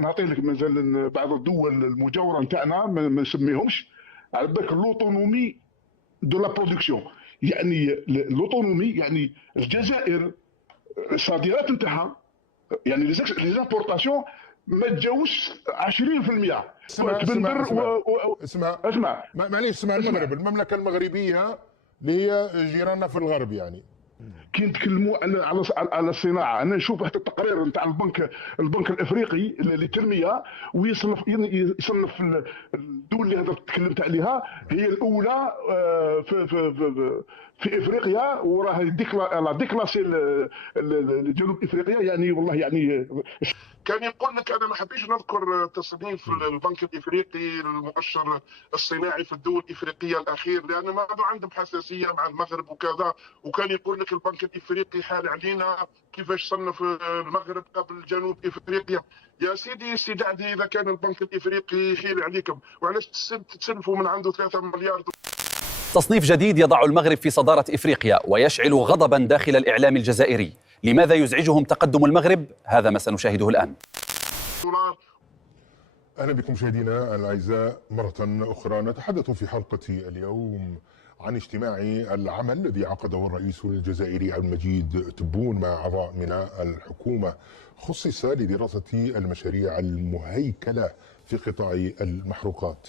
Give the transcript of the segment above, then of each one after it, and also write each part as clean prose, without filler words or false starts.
نعطي لك مثلا بعض الدول المجاوره نتاعنا ما نسميهمش، على بالك لوتونومي دو لا برودكسيون. يعني لوتونومي يعني الجزائر الصادرات نتاعها، يعني لي زامبورطاسيون ما تجاوزش 20%. اسمع اسمع تبندر اسمع اسمع اسمع معليش، اسمع المغرب، المملكة المغربية اللي هي جيراننا في الغرب يعني. كي نتكلموا على الصناعه، انا نشوف حتى التقرير نتاع البنك الافريقي للتنميه، ويصنف الدول اللي هذا تكلمت عليها هي الاولى في افريقيا، وراه ديكلاسي لجنوب افريقيا. يعني والله يعني كان يقول لك انا ما حبيش نذكر تصنيف البنك الافريقي المؤشر الصناعي في الدول الافريقيه الاخير، لان ما عندهم حساسيه مع المغرب وكذا. وكان يقول لك البنك الافريقي حال علينا كيفاش صنف المغرب قبل جنوب افريقيا. يا سيدي عدي، اذا كان البنك الافريقي حيل عليكم، وعلاش تسلفوا من عنده 3 مليار؟ تصنيف جديد يضع المغرب في صدارة إفريقيا ويشعل غضبا داخل الإعلام الجزائري. لماذا يزعجهم تقدم المغرب؟ هذا ما سنشاهده الآن. أهلا بكم مشاهدينا الأعزاء مرة أخرى. نتحدث في حلقة اليوم عن اجتماع العمل الذي عقده الرئيس الجزائري عبد المجيد تبون مع أعضاء من الحكومة، خصص لدراسة المشاريع المهيكلة في قطاع المحروقات.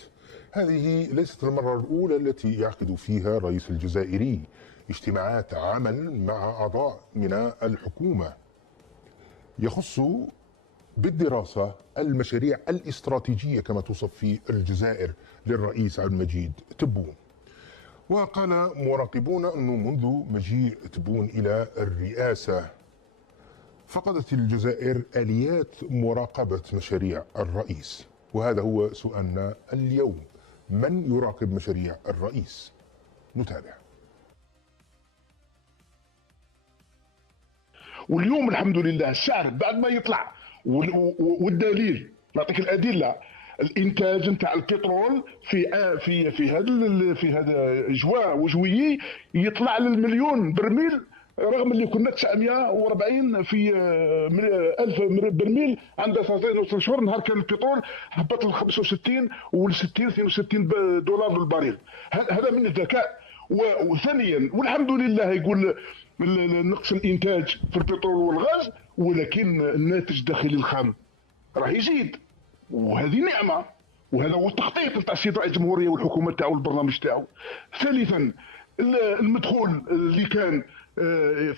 هذه ليست المرة الأولى التي يعقد فيها الرئيس الجزائري اجتماعات عمل مع أعضاء من الحكومة يخص بالدراسة المشاريع الاستراتيجية كما توصف في الجزائر للرئيس عبد المجيد تبون. وقال مراقبون أنه منذ مجيء تبون إلى الرئاسة فقدت الجزائر آليات مراقبة مشاريع الرئيس، وهذا هو سؤالنا اليوم: من يراقب مشاريع الرئيس؟ نتابع. واليوم الحمد لله السعر بعد ما يطلع، والدليل نعطيك الادله، الانتاج نتاع البترول في هذا جوا وجويي يطلع للمليون برميل، رغم اللي كنا 940 في ألف برميل عند 3 شهور. نهار كان البترول هبط ل 65 وال 60 62 دولار للبريل. هذا من الذكاء. وثانيا والحمد لله يقول نقص الانتاج في البترول والغاز، ولكن الناتج الداخلي الخام راه يزيد، وهذه نعمه. وهذا هو التخطيط نتاع السيد رئيس الجمهوريه والحكومه تاعو والبرنامج تاعو. ثالثا المدخول اللي كان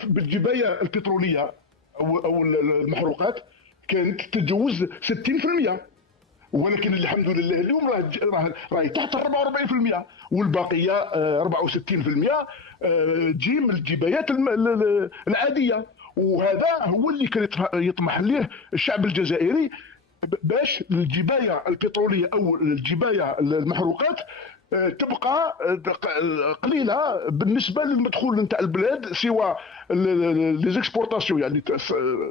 بالجبايه البتروليه او المحروقات كانت تتجاوز 60%، ولكن الحمد لله اليوم راهي تحت 44%، والباقيه 64% تجي من الجبايات العاديه. وهذا هو اللي كان يطمح ليه الشعب الجزائري، باش الجبايه البتروليه او الجبايه المحروقات تبقى قليله بالنسبه للمدخول نتاع البلاد، سوى لي زيكسبورطاسيون يعني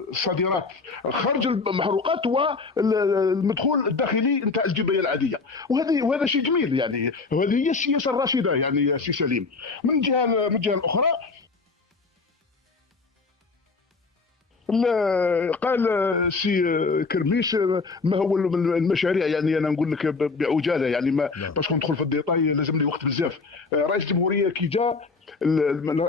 الصادرات خارج المحروقات والمدخول الداخلي نتاع الجبايه العاديه. وهذا شيء جميل. يعني وهذه هي السياسه الراشده يعني سي سليم. من الجهه الاخرى قال سي كرميس ما هو المشاريع. يعني انا نقول لك بعجاله، يعني ما باش ندخل في الديتاي لازم لي وقت بزاف. رئيس الجمهوريه كي جا،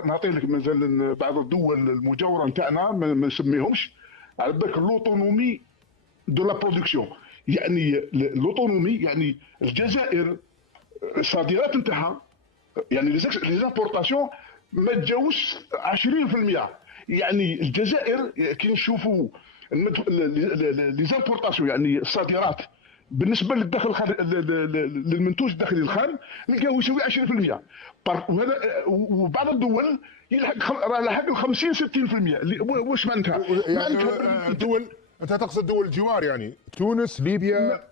نعطي لك مثلا بعض الدول المجاوره نتاعنا ما نسميهمش، على بالك لوتونومي دو لا برودكسيون. يعني لوتونومي يعني الجزائر الصادرات نتاعها، يعني لي زامبورطاسيون ما تجاوزش 20%. يعني الجزائر كي نشوفوا لي زامبورطاسيون يعني الصادرات بالنسبه للدخل للمنتوج الداخلي الخام نلقاو يساوي 20%. وهذا وبعض الدول لحق ال 50 60%. واش معناتها؟ يعني الدول، انت تقصد دول الجوار يعني تونس، ليبيا،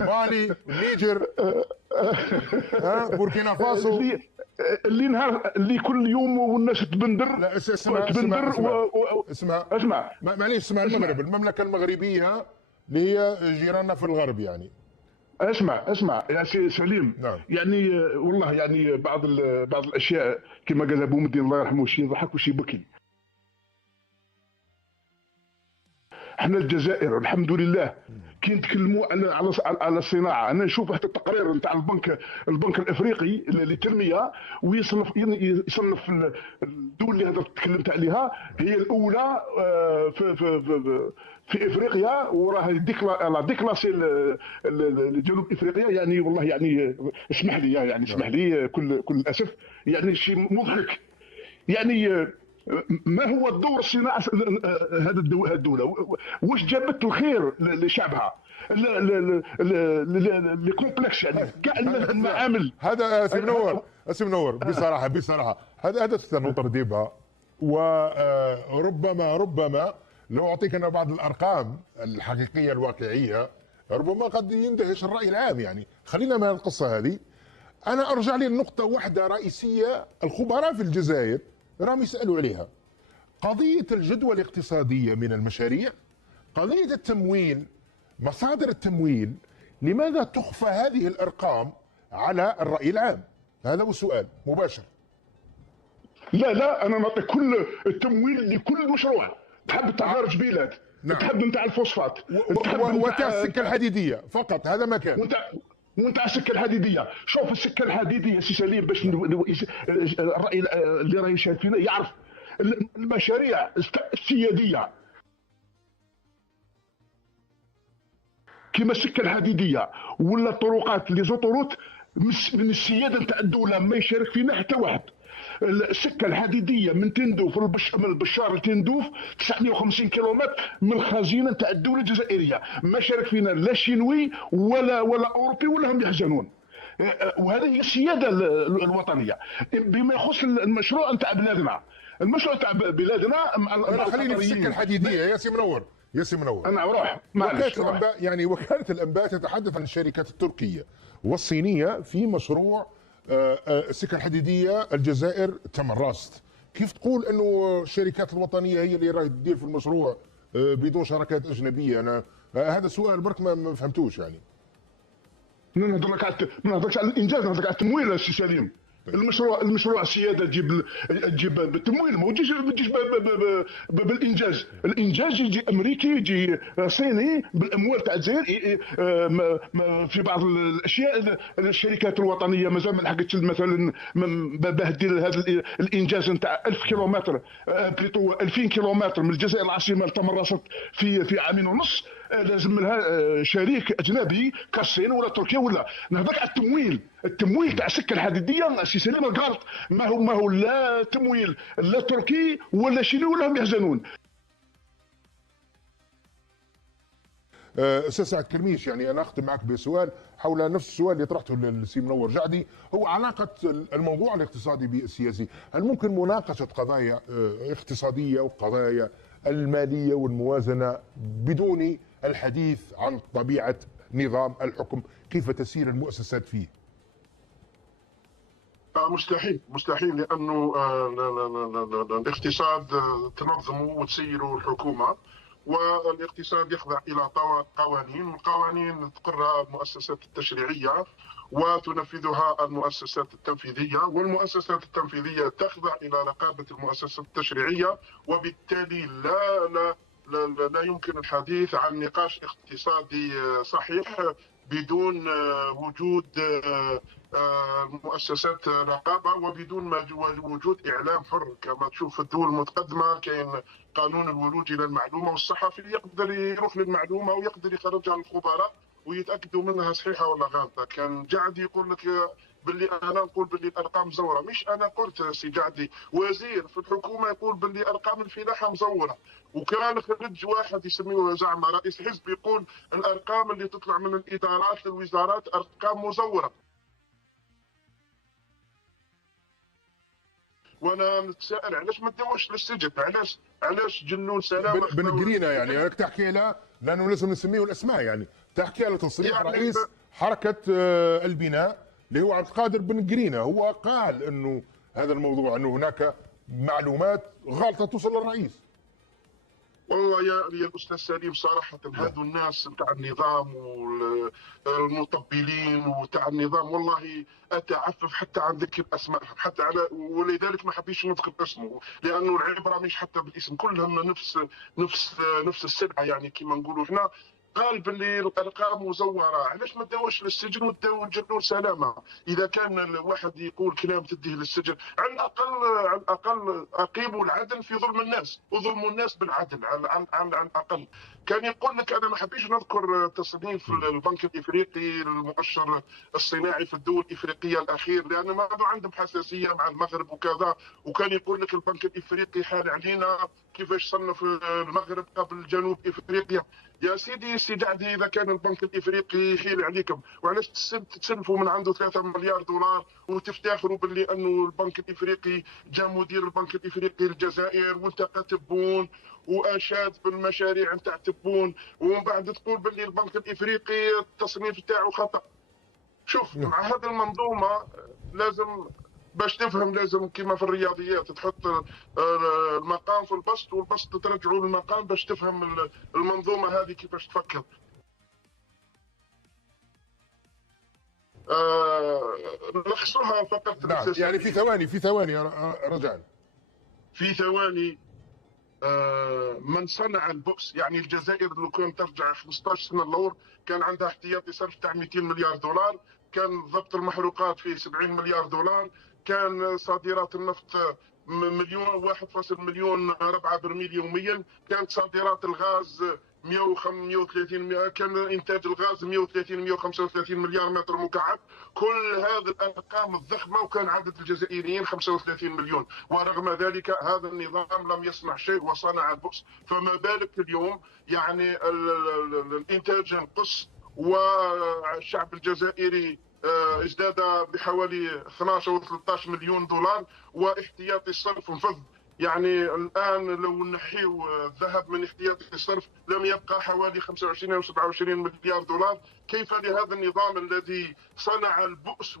مالي، النيجر، بوركينا فاسو، اللي نهار اللي كل يوم والناس تبندر. لا اسمع تبندر اسمع معليش، اسمع المغرب، المملكه المغربيه اللي هي جيراننا في الغرب يعني. اسمع يا سي سليم. نعم. يعني والله يعني بعض الاشياء كما قال ابو مدين الله يرحمه، شي يضحك وشي يبكي. احنا الجزائر الحمد لله كي نتكلموا على الصناعه، انا نشوف حتى التقرير نتاع البنك الافريقي للتنميه، يصنف الدول اللي هذا تكلمت عليها هي الاولى في افريقيا، وراه ديكلاسي لجنوب افريقيا. يعني والله يعني اسمح لي كل اسف، يعني شيء مضحك. يعني ما هو الدور الصناعه هذا الدوله؟ واش جابت الخير لشعبها؟ لي كومبلكس يعني كاع المعامل. هذا سي منور بصراحه هذا تستنطر ديبها. وربما لو اعطيك انا بعض الارقام الحقيقيه الواقعيه ربما قد يندهش الراي العام. يعني خلينا من القصه هذه، انا ارجع لي لنقطه واحده رئيسيه الخبراء في الجزائر راهم يسالوا عليها: قضيه الجدوى الاقتصاديه من المشاريع، قضيه التمويل، مصادر التمويل. لماذا تخفى هذه الارقام على الراي العام؟ هذا هو السؤال مباشر. لا انا نعطي كل التمويل لكل مشروع. تحب تخرج بلاد، نعم. تحب نتاع الفوسفات، وتاع السكه الحديديه فقط، هذا ما كان. ونتاع السكه الحديديه. شوف السكه الحديديه سي سليم، باش الراي اللي راهي شايفينه يعرف المشاريع السياديه كما السكه الحديديه ولا الطرقات لي زوطوروت من السياده نتاع الدوله، ما يشارك فينا حتى واحد. السكه الحديديه من تندوف من البشار لتندوف 950 كيلومتر من الخزينه نتاع الدوله الجزائريه، ما شارك فينا لا شينوي ولا اوروبي ولا هم يحزنون. وهذه هي السياده الوطنيه. بما يخص المشروع نتاع بلادنا، المشروع تاع بلادنا انا خليني في السكه الحديديه يا سي منور. انا اروح وكاله الانباء تتحدث عن الشركات التركيه والصينيه في مشروع السكه الحديديه الجزائر تمراست. كيف تقول انه الشركات الوطنيه هي اللي راهي تدير في المشروع بدون شركات اجنبيه؟ انا هذا سؤال برك ما فهمتوش. يعني ما نهضرش على الانجاز، نهضرك على التمويل السي سليم. المشروع السياده تجيب بالتمويل، ما تجيش بالانجاز. الانجاز يجي امريكي، يجي صيني بالاموال تاع الجزائر. في بعض الاشياء الشركات الوطنيه مازال ما لحقتش مثلا باه دير هذا الانجاز نتاع 1000 كيلومتر بليتو 2000 كيلومتر من الجزائر العاصمه لتمرست في عامين ونص. لازم لها شريك اجنبي كالصين ولا تركيا. ولا نهضرك على التمويل تاع السكه الحديديه سي سليم غلط. ما هو لا تمويل لا تركي ولا شيني ولا هم يحزنون. استاذ سعد كرميش، يعني انا اختم معك بسؤال حول نفس السؤال اللي طرحته للسي منور جعدي، هو علاقه الموضوع الاقتصادي بالسياسي. هل ممكن مناقشه قضايا اقتصاديه وقضايا الماليه والموازنه بدون الحديث عن طبيعه نظام الحكم، كيف تسير المؤسسات فيه؟ مستحيل لانه الاقتصاد تنظمه وتسيره الحكومه، والاقتصاد يخضع الى قوانين، والقوانين تقرها المؤسسات التشريعيه وتنفذها المؤسسات التنفيذيه، والمؤسسات التنفيذيه تخضع الى رقابه المؤسسات التشريعيه، وبالتالي لا يمكن الحديث عن نقاش اقتصادي صحيح بدون وجود مؤسسات رقابه وبدون وجود اعلام حر. كما تشوف في الدول المتقدمه كاين قانون الولوج الى المعلومه، والصحفي يقدر يروح للمعلومه ويقدر يخرجها للخبراء ويتاكدوا منها صحيحه ولا غلطه. كان جعدي يقول لك باللي انا نقول باللي الارقام مزوره، مش انا قلت سي جعدي، وزير في الحكومه يقول باللي ارقام الفلاحه مزوره، وكان خرج واحد يسميه زعما رئيس حزب يقول الارقام اللي تطلع من الادارات للوزارات ارقام مزوره. وانا نتساءل علاش ما داوش للسجن؟ علاش جنون سلامه بن قرينه؟ يعني راك تحكي لها لانه لازم نسميه الاسماء. يعني تحكي على تصريح يعني رئيس حركه البناء اللي هو عبد القادر بن قرينه، هو قال انه هذا الموضوع انه هناك معلومات غلطه توصل للرئيس. والله يا الاستاذ سليم صراحه هذو الناس بتاع النظام والمطبلين وتاع النظام والله اتعفف حتى عن ذكر اسمائهم، حتى على ولذلك ما حبيش نذكر اسمه، لانه العبره مش حتى بالاسم، كلهم نفس السلعه يعني كما نقولوا احنا. قال باللي الارقام مزوره، علاش ما داوش للسجن وتجروا سلامه؟ اذا كان الواحد يقول كلام تديه للسجن، على الاقل اقيموا العدل في ظلم الناس وظلموا الناس بالعدل على الاقل. كان يقول لك انا ما حبيش نذكر تصنيف البنك الافريقي للمؤشر الصناعي في الدول الافريقيه الاخير، لان ما عندهم حساسيه مع المغرب وكذا، وكان يقول لك البنك الافريقي حال علينا كيفاش صنف المغرب قبل جنوب افريقيا. يا سيدي عدي، اذا كان البنك الافريقي يحيل عليكم، وعلاش تسلفوا من عنده 3 مليار دولار وتفتخروا باللي انه البنك الافريقي جاء مدير البنك الافريقي للجزائر والتقى تبون واشاد بالمشاريع نتاع تبون، ومن بعد تقول باللي البنك الافريقي التصنيف تاعو خطا. شوف مع هذه المنظومه لازم باش تفهم، لازم كما في الرياضيات تحط المقام في البسط والبسط ترجعه للمقام باش تفهم المنظومه هذه كيفاش تفكر. نلخصوها فقط. نعم يعني في ثواني رجاء. في ثواني. من صنع البؤس، يعني الجزائر لو كان ترجع 15 سنه للور كان عندها احتياطي صرف تاع 200 مليار دولار، كان ضبط المحروقات فيه 70 مليار دولار، كان صادرات النفط مليون 1.1 مليون ربعة برميل يوميا، كانت صادرات الغاز 130 كان انتاج الغاز 130 135 مليار متر مكعب، كل هذه الارقام الضخمه، وكان عدد الجزائريين 35 مليون، ورغم ذلك هذا النظام لم يصنع شيء وصنع البؤس. فما بالك اليوم يعني الانتاج ينقص والشعب الجزائري ازداد بحوالي 12 و 13 مليون دولار، واحتياطي الصرف انفذ. يعني الان لو نحيو الذهب من احتياطي الصرف لم يبقى حوالي 25 او 27 مليار دولار. كيف لهذا النظام الذي صنع البؤس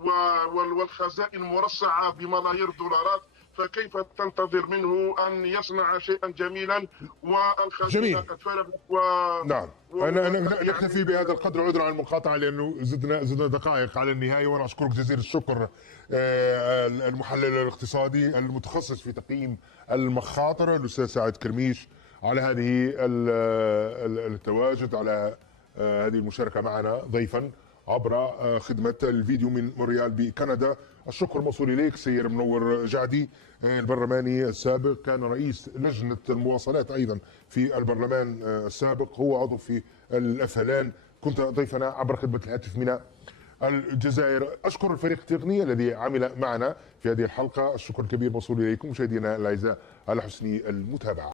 والخزائن مرصعه بملايير الدولارات، فكيف تنتظر منه ان يصنع شيئا جميلا والخزينه قد فرغت نعم. انا نكتفي بهذا القدر، عذرا على المقاطعه لانه زدنا دقائق على النهايه، وانا اشكرك جزيل الشكر المحلل الاقتصادي المتخصص في تقييم المخاطر الاستاذ سعد كرميش على هذه التواجد، على هذه المشاركه معنا ضيفا عبر خدمة الفيديو من مونريال بكندا. الشكر موصول إليك سير منور جعدي، البرلماني السابق، كان رئيس لجنة المواصلات أيضا في البرلمان السابق، هو عضو في الأفلان، كنت ضيفنا عبر خدمة الهاتف من الجزائر. أشكر الفريق التقني الذي عمل معنا في هذه الحلقة، الشكر الكبير موصول إليكم مشاهدينا الأعزاء على حسن المتابعة.